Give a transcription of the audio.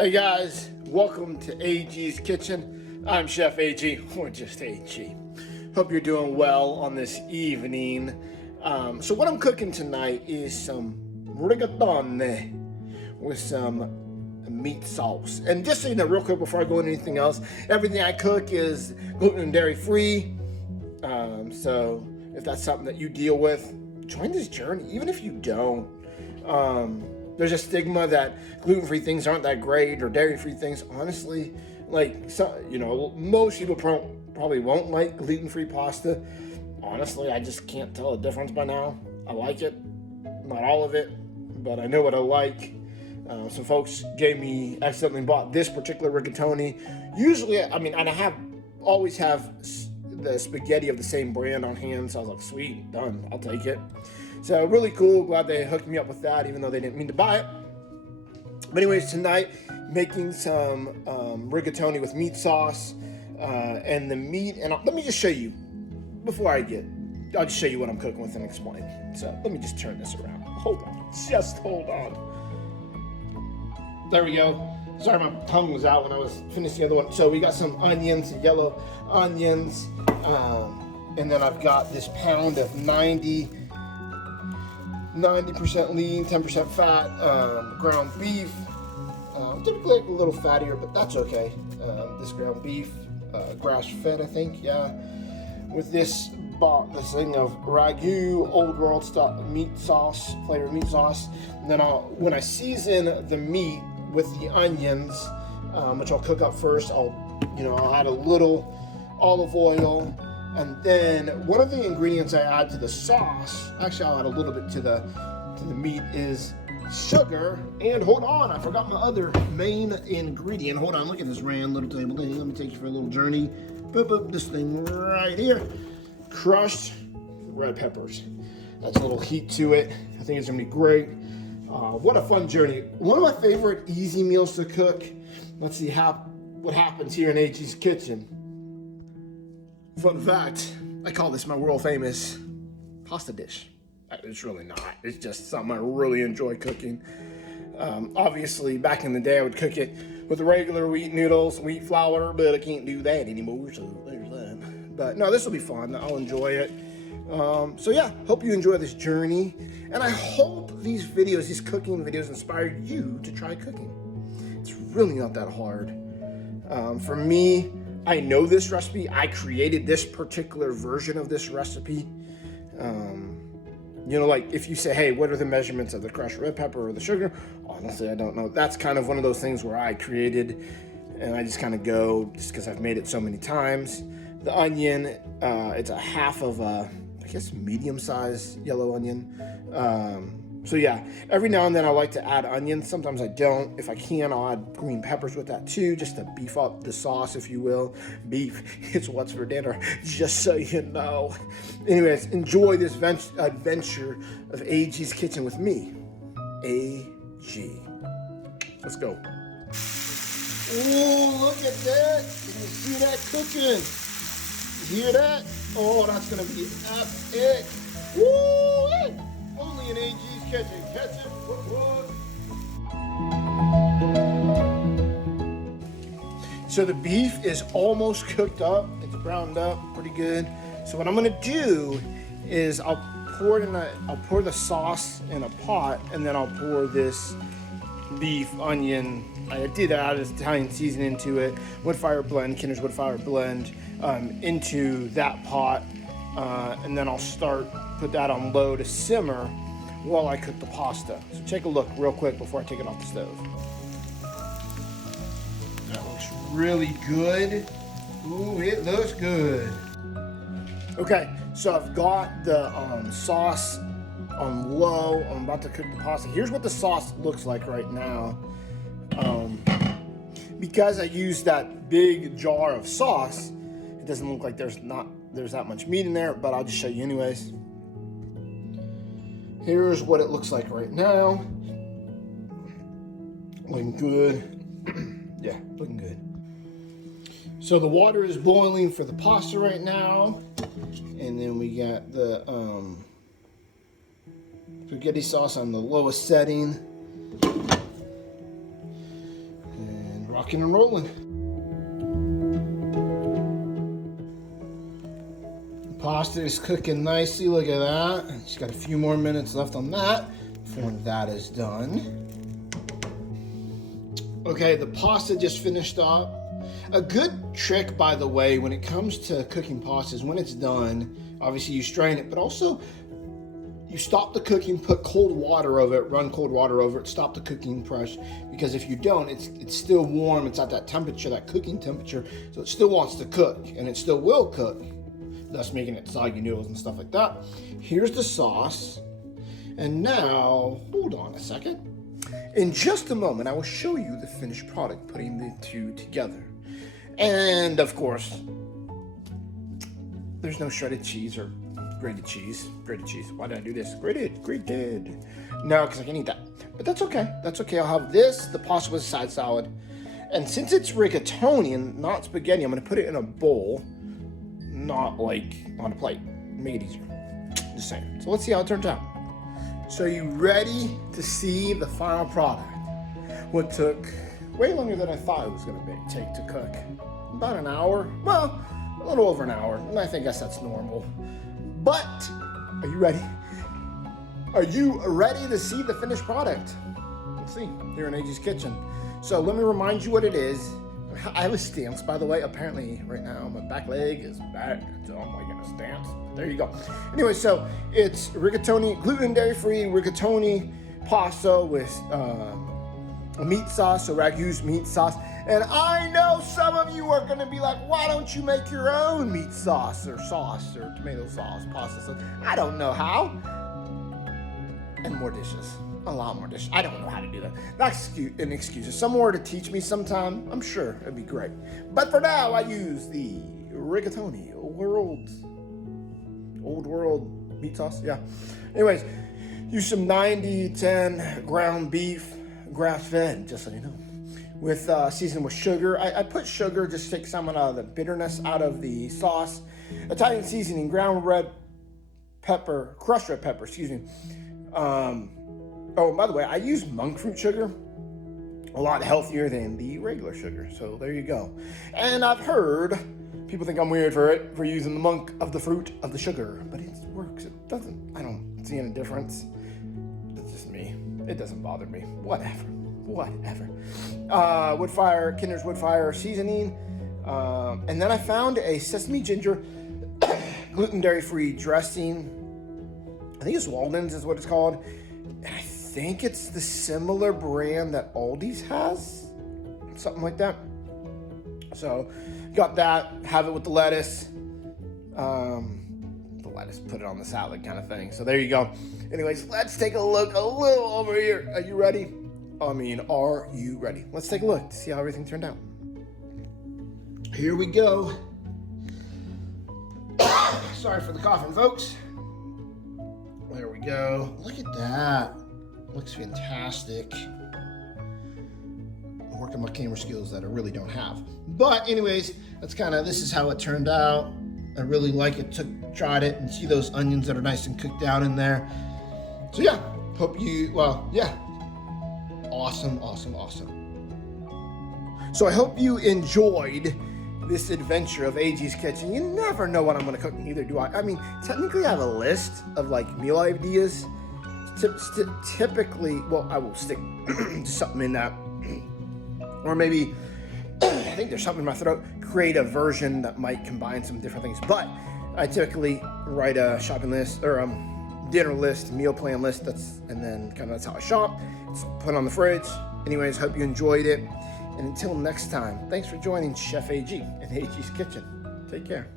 Hey guys, welcome to AG's Kitchen. I'm Chef AG, or just AG. Hope you're doing well on this evening. So what I'm cooking tonight is some rigatoni with some meat sauce. And just so you know, real quick before I go into anything else, everything I cook is gluten and dairy free. So if that's something that you deal with, join this journey, even if you don't. There's a stigma that gluten-free things aren't that great, or dairy-free things. Honestly, most people probably won't like gluten-free pasta. Honestly, I just can't tell the difference by now. I like it, not all of it, but I know what I like. Some folks accidentally bought this particular rigatoni. Usually, and I always have the spaghetti of the same brand on hand, so I was like, sweet, done, I'll take it. So really cool, glad they hooked me up with that, even though they didn't mean to buy it. But anyways, tonight, making some rigatoni with meat sauce, and the meat, and let me just show you, I'll just show you what I'm cooking with and explain. So let me just turn this around. Hold on. There we go. Sorry, my tongue was out when I was finishing the other one. So we got some onions, yellow onions, and then I've got this pound of 90% lean, 10% fat, ground beef. Typically a little fattier, but that's okay. This ground beef, grass-fed, I think, yeah. With this thing of ragu, old world style meat sauce, flavored meat sauce. And then when I season the meat with the onions, which I'll cook up first, I'll add a little olive oil. And then one of the ingredients I add to the sauce, actually I'll add a little bit to the meat, is sugar. And hold on, I forgot my other main ingredient. Hold on, look at this round little table thing. Let me take you for a little journey. Boop, this thing right here. Crushed red peppers. That's a little heat to it. I think it's gonna be great. What a fun journey. One of my favorite easy meals to cook. Let's see what happens here in AG's Kitchen. Fun fact, I call this my world famous pasta dish. It's really not. It's just something I really enjoy cooking. Obviously, back in the day, I would cook it with regular wheat noodles, wheat flour, but I can't do that anymore, so there's that. But no, this will be fun. I'll enjoy it. So yeah, hope you enjoy this journey. And I hope these cooking videos inspire you to try cooking. It's really not that hard. For me, I know this recipe. I created this particular version of this recipe. Like if you say, hey, what are the measurements of the crushed red pepper or the sugar? Honestly, I don't know. That's kind of one of those things where I created and I just kind of go just because I've made it so many times. The onion, it's a half of a, medium-sized yellow onion. So yeah, every now and then I like to add onions. Sometimes I don't. If I can, I'll add green peppers with that too, just to beef up the sauce, if you will. Beef, it's what's for dinner, just so you know. Anyways, enjoy this adventure of AG's Kitchen with me, AG. Let's go. Oh, look at that. Can you see that cooking? You hear that? Oh, that's going to be epic. Woo! Only in AG's Kitchen. Catch it. What? So the beef is almost cooked up. It's browned up pretty good. So what I'm gonna do is I'll pour the sauce in a pot, and then I'll pour this beef, onion. I did add Italian seasoning into it. Kinder's wood fire blend into that pot, and then I'll put that on low to simmer while I cook the pasta. So take a look real quick before I take it off the stove. That looks really good. Ooh, it looks good. Okay, so I've got the sauce on low. I'm about to cook the pasta. Here's what the sauce looks like right now. Because I used that big jar of sauce, it doesn't look like there's that much meat in there, but I'll just show you anyways. Here's what it looks like right now. Looking good. Yeah, looking good. So the water is boiling for the pasta right now. And then we got the spaghetti sauce on the lowest setting. rocking and rolling. The pasta is cooking nicely, look at that. Just got a few more minutes left on that before that is done. Okay, the pasta just finished up. A good trick, by the way, when it comes to cooking pasta is when it's done, obviously you strain it, but also you stop the cooking, put cold water over it, run cold water over it, stop the cooking press, because if you don't, it's still warm, it's at that temperature, that cooking temperature, so it still wants to cook, and it still will cook, thus making it soggy noodles and stuff like that. Here's the sauce, and now, hold on a second. In just a moment, I will show you the finished product, putting the two together. And of course, there's no shredded cheese or grated cheese. Grated cheese. Why did I do this? Grated. No, because I can eat that. But that's okay. That's okay. I'll have this. The pasta was a side salad. And since it's rigatoni and not spaghetti, I'm going to put it in a bowl, not like on a plate. Make it easier. Just saying. So let's see how it turns out. So you ready to see the final product? What took way longer than I thought it was going to take to cook. About an hour. Well, a little over an hour. And I guess that's normal. But, are you ready? Are you ready to see the finished product? Let's see, here in AG's Kitchen. So let me remind you what it is. I have a stance, by the way. Apparently, right now, my back leg is back. So I'm like in a stance. There you go. Anyway, so it's rigatoni, gluten, dairy-free rigatoni pasta with meat sauce, so ragu's meat sauce. And I know some of you are going to be like, why don't you make your own meat sauce or tomato sauce, pasta sauce? I don't know how. And more dishes. A lot more dishes. I don't know how to do that. That's an excuse. If someone were to teach me sometime, I'm sure it'd be great. But for now, I use the rigatoni, old world meat sauce. Yeah. Anyways, use some 90-10 ground beef, grass-fed, just so you know, with seasoned with sugar. I put sugar just to take some of the bitterness out of the sauce. Italian seasoning, ground red pepper, crushed red pepper, excuse me. Oh, by the way, I use monk fruit sugar, a lot healthier than the regular sugar. So there you go. And I've heard people think I'm weird for using the monk of the fruit of the sugar, but it works. It doesn't. I don't see any difference. That's just me. It doesn't bother me. Whatever. Kinder's wood fire seasoning, and then I found a sesame ginger gluten dairy-free dressing. I think it's Walden's is what it's called, and I think it's the similar brand that Aldi's has, something like that. So got that, have it with the lettuce, put it on the salad kind of thing. So there you go. Anyways, let's take a look a little over here. Are you ready? Are you ready? Let's take a look to see how everything turned out. Here we go. Sorry for the coughing, folks. There we go. Look at that. Looks fantastic. I'm working my camera skills that I really don't have. But anyways, this is how it turned out. I really like it. Tried it and see those onions that are nice and cooked down in there. So yeah, awesome. So I hope you enjoyed this adventure of AG's Kitchen. You never know what I'm going to cook, neither do I. Technically I have a list of meal ideas. Typically, I will stick to something in that. Or maybe, I think there's something in my throat, create a version that might combine some different things. But I typically write a shopping list or dinner list, meal plan list. That's how I shop. It's put on the fridge. Anyways, hope you enjoyed it. And until next time, thanks for joining Chef AG in AG's Kitchen. Take care.